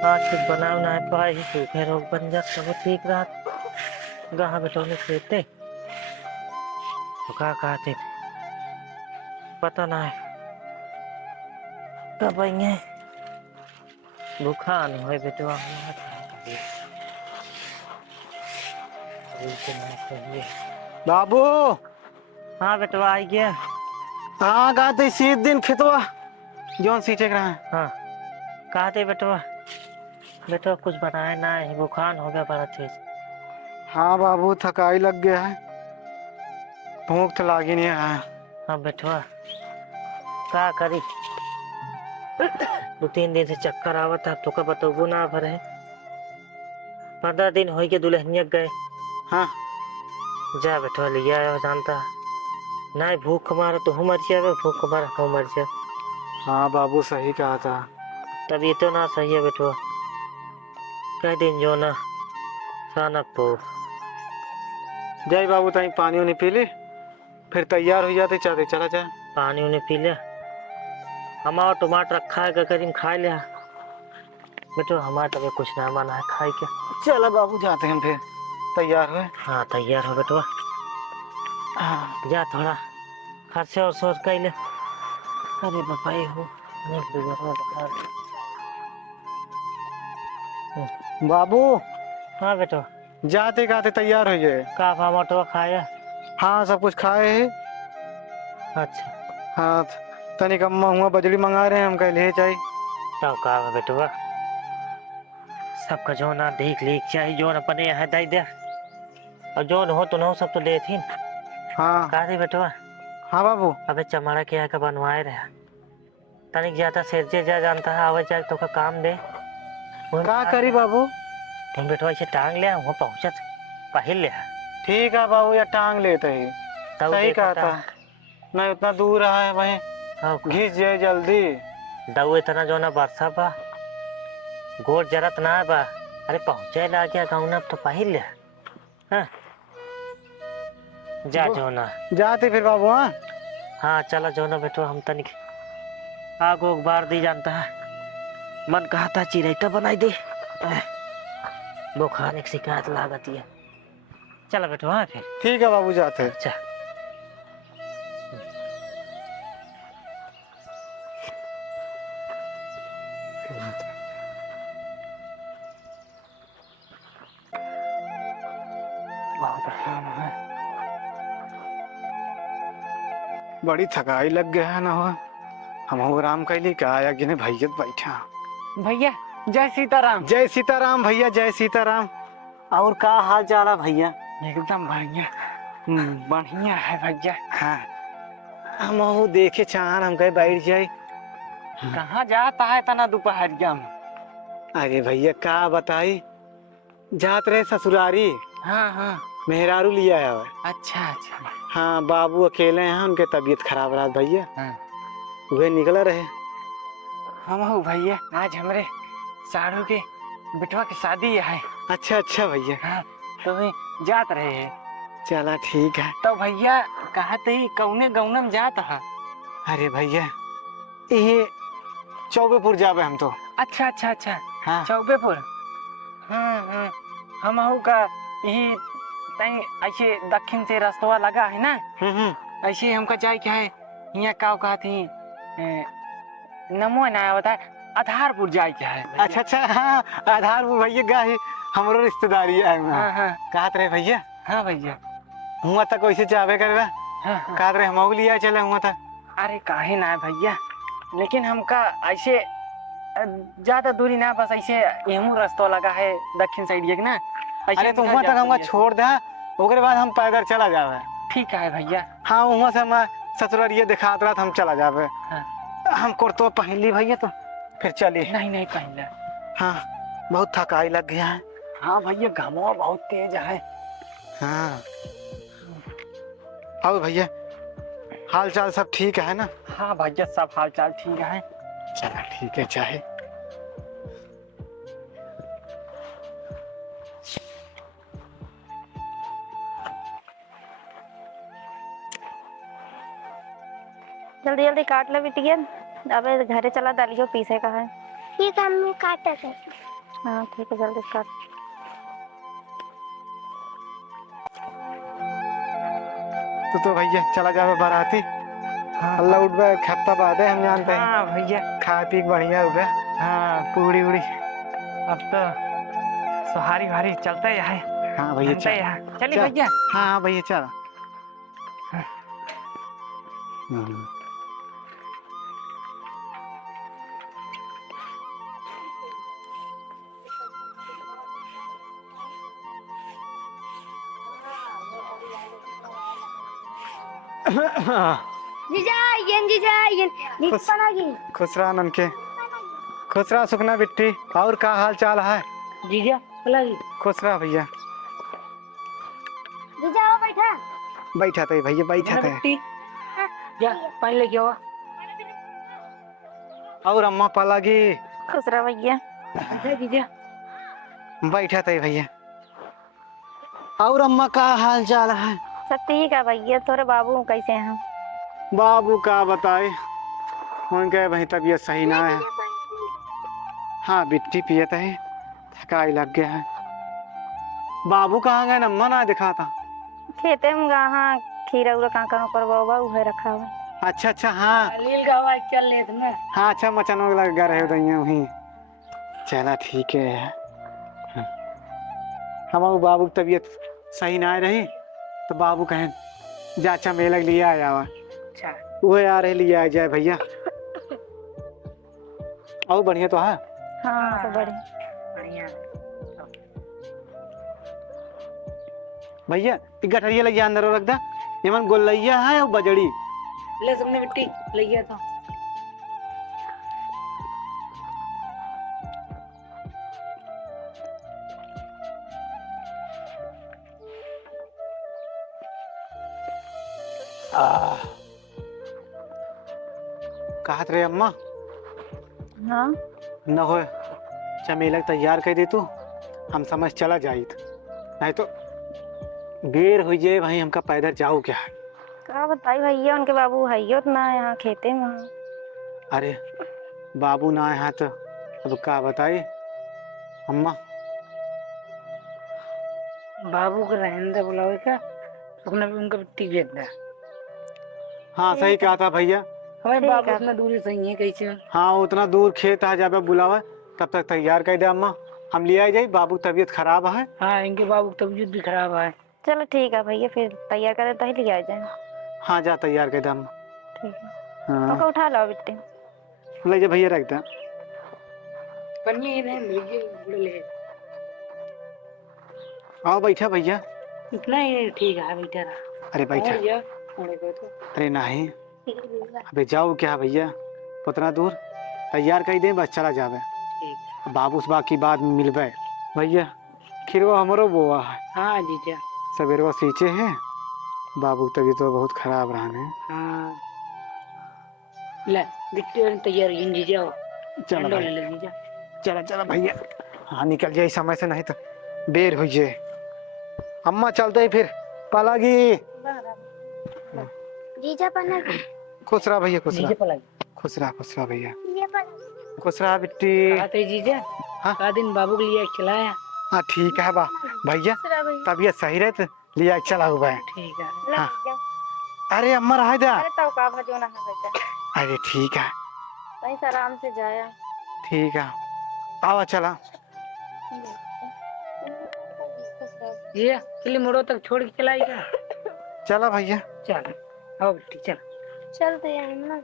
आज कुछ बनाव ना पाए ही सूखे रोग बन जात सब ठीक रात गहा बेटोने खेते तो का कहते पता ना है कब आएंगे भूखा न होए बेटवा बाबू। हाँ बेटवा आई गया। हाँ गाते सी दिन खेतवा जौन सींचे रहा है। हाँ कहते बेटवा बेटवा कुछ बनाए ना है बुखार हो गया बड़ा तेज। हाँ बाबू थकाई लग गया है, भूख तो लागी नहीं है। हाँ बेटवा का करी 2-3 दिन से चक्कर आवत था तो का बतबू ना भरे 15 दिन हो गए दुल्हनिया गए। हाँ जा बेटवा लिया आया जानता ना भूख मारा तो हूँ मर जाए भूख मारा हूँ मर जाए। हाँ बाबू सही कहा था। तभी तो ना सही है बेटवा कह दिन जो ना सानक पो जय बाबू ताई पानी उन्हें पी ले फिर तैयार हो जाते चाहते चला जाए। पानी उन्हें पी लिया हमारा टमाटर रखा है करीम खा लिया बेटवा हमारा तभी कुछ ना माना है खाई क्या। चला बाबू जाते हैं फिर तैयार हुए। हाँ तैयार हो बेटवा हाँ। जा थोड़ा खर्चे और सोच कर ले। अरे बापा ये हो बाबू हाँ बेटवा जाते गाते तैयार हो जाए। का टमाटर खाया। हाँ सब कुछ खाए है। अच्छा हाँ तनिक अम्मा हुआ बजरी मंगा रहे हैं हम कह ले चाहिए। तो का बेटवा सबका जो ना देख लीख चाहिए जो अपने यहाँ दे दे और जो हो तो न सब तो दे थी। हाँ कहा थी बेटवा हाँ बाबू। अबे चमाड़ा के यहाँ का बनवाए रहा तनिक ज्यादा सिरजे जा जानता है आवाज जाए तो का काम दे का करी बाबू। तुम बेटवा इसे टांग ले वहाँ पहुँचत पहल ले ठीक है बाबू या टांग लेते ही तब सही देखता कहा था। नहीं उतना दूर रहा है वहीं घिस जाए जल्दी। दऊ इतना जो ना बरसा बा गोर जरत ना बा अरे पहुँचे ला गया गाँव ना तो पहल ले। हाँ जा जो ना जाते फिर बाबू। हाँ हाँ चला जो ना बेटवा हम तनिक आग उग बार दी जानता है मन कहा था चिराइता बनाई दे बुखार की शिकायत लागत है। चला बेटवा हाँ फिर ठीक है बाबू जाते। अच्छा बड़ी थकाई लग गया है ना हो हम आराम कैली क्या आया कि नहीं भैया बैठा। भैया जय सीताराम। जय सीताराम भैया जय सीताराम। और का हाल चाल है भैया। एकदम बढ़िया। बढ़िया है भैया। हाँ हम देखे चाहन हम कहे बैठ जाए। कहाँ जाता है तना दोपहरिया में। अरे भैया का बताई जात रहे ससुरारी। हाँ हाँ मेहरारू लिया है। अच्छा अच्छा हाँ बाबू अकेले हैं उनके तबीयत खराब रहा भैया। हाँ वे निकला रहे। हम हो भैया आज हमारे साढ़ू के बिटवा की शादी है। अच्छा अच्छा भैया। हाँ तो भी जात रहे हैं। चला ठीक है। तो भैया कहते ही कौने गौनम जात है। अरे भैया ये चौबेपुर जावे हम तो। अच्छा अच्छा अच्छा हाँ चौबेपुर। हाँ हम हो का यही तई ऐसे दक्षिण से रास्ता लगा है ना ऐसे हमका जाए क्या है यहाँ का कहा थी नमो ना होता है आधारपुर जाए क्या है। अच्छा अच्छा हाँ आधारपुर भैया गा है हमारो रिश्तेदारी है। हाँ हाँ कहत रहे भैया। हाँ भैया हुआ तक वैसे जावे करवा। हाँ कहत रहे हम लिया चले हुआ था। अरे काहे ना भैया लेकिन हमका ऐसे ज्यादा दूरी ना बस ऐसे एहू रास्ता लगा है दक्षिण साइड एक ना। अरे तो वहाँ तक हम छोड़ दे ओकरे बाद हम पैदल चला जावे। ठीक है भैया। हाँ वहाँ से हम ससुरारिया दिखात रहा हम चला जावे। हाँ। हम कुर्तो पहन ली भैया तो फिर चली। नहीं पहले। हाँ बहुत थकाई लग गया है। हाँ भैया घामवा बहुत तेज है। हाँ और भैया हाल चाल सब ठीक है ना। हाँ भैया सब हाल चाल ठीक है। चला ठीक है चाहे जल्दी जल्दी काट लो बिटिया। अब घरे चला दालियो पीसे का है। ठीक है मम्मी काट दे। हाँ ठीक है, जल्दी कर। तो भैया चला जावे बाराती। हाँ अल्लाह उठ बे हफ्ता बाद है, हम जानते हैं। हाँ भैया। खा पी के बढ़िया हो गया। हाँ पूरी उड़ी। अब तो सुहारी भारी चलता है। हाँ भैया घंटा चल। यहाँ चलिए चल। भैया। हाँ हाँ भैया चल। हाँ। हम्म। जीजा ये जीजा ये नीचे खुश- पड़ेगी। खुश रहा ननके। खुश रहा सुखना बिट्टी। और क्या हाल चाल है? जीजा पलागी। खुश रहा भैया। जीजा आओ बैठा। बैठा थे भैया, बैठा थे। बिट्टी जा पानी लेके आओ। और अम्मा पालागी। खुश रहा भैया। अच्छा जीजा। बैठा थे भैया। और अम्मा का हाल चाल है? सब ठीक है भैया। थोड़े बाबू कैसे हैं? बाबू का बताए, उनके वही तबीयत सही ना है। हाँ बिट्टी पियत है, थकाई लग गया है। बाबू कहाँ गए? अम्मा ना दिखा था। खेते में कहाँ खीरा उरा कहाँ कहाँ पर बाबा है रखा हुआ। अच्छा अच्छा हाँ लील गावा चल ले ना। हाँ। अच्छा मचान लगा रहे उधर वहीं। चला ठीक है। हम बाबू की तबीयत सही ना रही तो बाबू कहें जाचा मेला लिया आया हुआ। अच्छा वो आ रहे लिए आ जाए भैया। और बढ़िया तो है। हाँ सब बड़े। बढ़िया। भैया गठरिया लगी अंदर रख दा। एमन गोलैया है और बजड़ी। ले सुखने बिट्टी ले गया था। कहत रहे अम्मा हाँ न हो चमेलक तैयार कर दे तू, हम समझ चला जाइत। नहीं तो बेर हो जाए भाई, हमका पैदल जाओ क्या है। क्या बताई भैया, उनके बाबू है ही उतना यहाँ खेते में हैं। अरे बाबू ना है तो अब क्या बताई अम्मा। बाबू को रहने दे बुलावे का। सुखने भी उनका बिट्टी भेज दे। हाँ सही कहा था भैया। हमारे ठीक बाबू है। इतना दूरी सही है कैसे। हाँ उतना दूर खेत है, जाबे बुलावा तब तक तैयार कर दे अम्मा। हम ले आ जाए, बाबू की तबीयत खराब है। हाँ इनके बाबू की तबीयत भी खराब है। चलो ठीक है भैया, फिर तैयार करें तो ही ले आ जाए। हाँ जा तैयार कर दे अम्मा। ठीक है। हाँ ओके उठा लो बिट्टी। ले जा भैया रख दे। पन्नी ही नहीं मिल गई ले। आओ बैठा भैया। इतना ही ठीक है बेटा। अरे बैठा। और जा थोड़े को तो। अरे नहीं अबे जाओ क्या भैया, उतना दूर तैयार कर दे बस चला जावे। ठीक। बाबू से बाकी बाद में मिलबे भैया। खिरवा हमरो बोआ है। हाँ जीजा। सवेरवा सींचे हैं। बाबू की तबीयत तो बहुत खराब रहने। हाँ ले बिट्टी और तैयार इन जीजा। चलो ले भाई ले जीजा। चला चला भैया। हाँ निकल जाए समय से, नहीं तो बेर हो जाए। अम्मा चलते ही फिर पालागी। जीजा पन्ना खुश रहा भैया, खुश रहा। जीजा पलाई। खुश रहा भैया। खुश रहा बिट्टी। कहा थे जीजा। हाँ का दिन बाबू के लिए खिलाया। हाँ ठीक है बा भैया, तबीयत सही रहे तो लिया चला हुआ है। ठीक है। हाँ। अरे अम्मा रहा था। अरे तब का भजो ना है बेटा, अरे ठीक है वहीं से आराम से जाया। ठीक है। आओ चला। जीजा किले मोड़ो तक छोड़ के चलाएगा। चला भैया। चल आओ बिट्टी चल। चलते हैं ना।